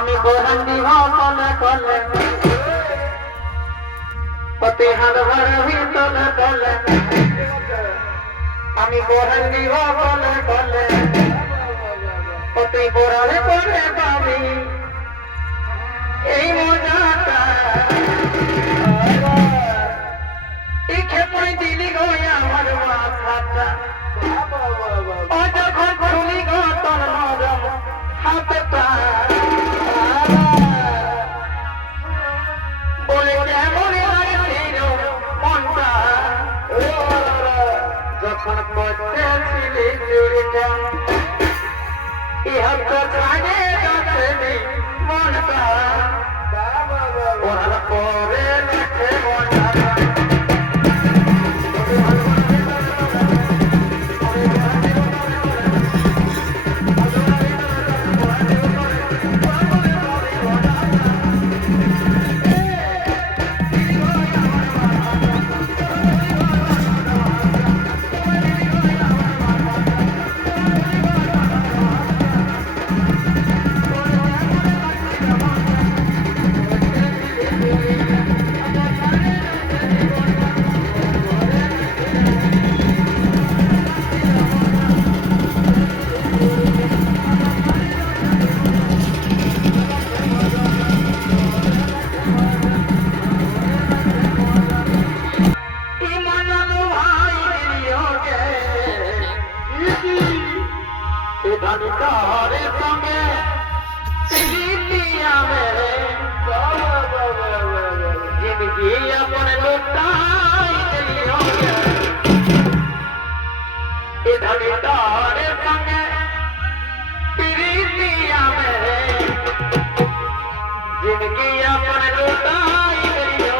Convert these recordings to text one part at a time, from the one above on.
আমি বরন্দি কলে কলে পতি হাত ভরবি তলে তলে আমি বরন্দি কলে কলে পতি বরালে পরে পাবি এই মজাটা এই খেপড়ে দিলি গো আমার মাথাটা ও যখন খুলি গো তোর নরম হাতটা বলে কেমন লাগছিল মনটা যখন পড়তেছিলি চুড়িটা ইহার ছাড়ে যাচ্ছে মনটা ওরা পরে দেখে মনটা धनिकारे संगे प्रीतिया मेरे जिंदगी अपने लुटाई दियो ये धनिकारे संगे प्रीतिया मेरे जिंदगी अपने लुटाई दियो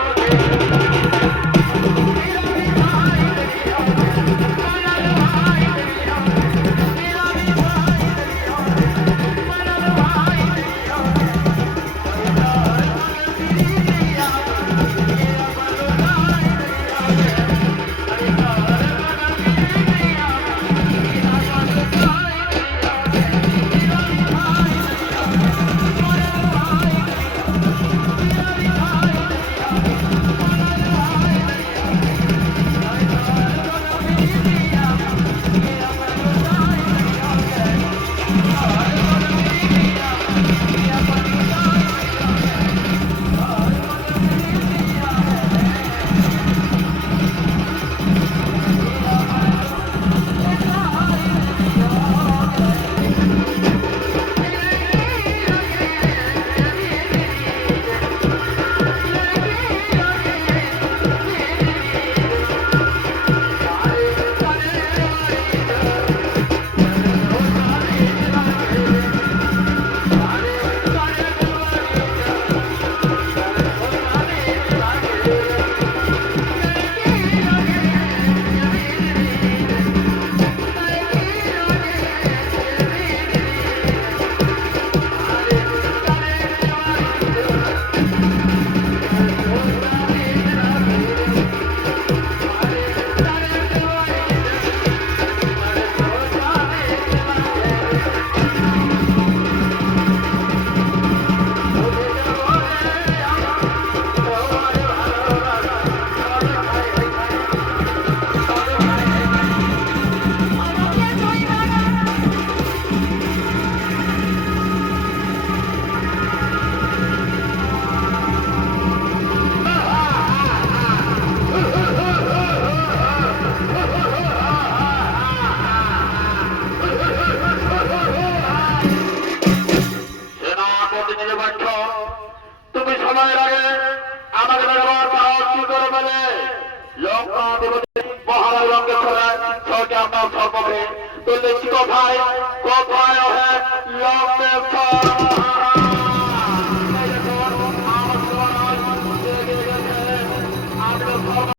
তুমি সময়ের আগে আমাদের সাহস কি করে বলে লঙ্কা মহারাজ রঙে চলে ছয়টি আপনার সর্বভে তো দেখছি কোথায় কোথায় লঙ্কা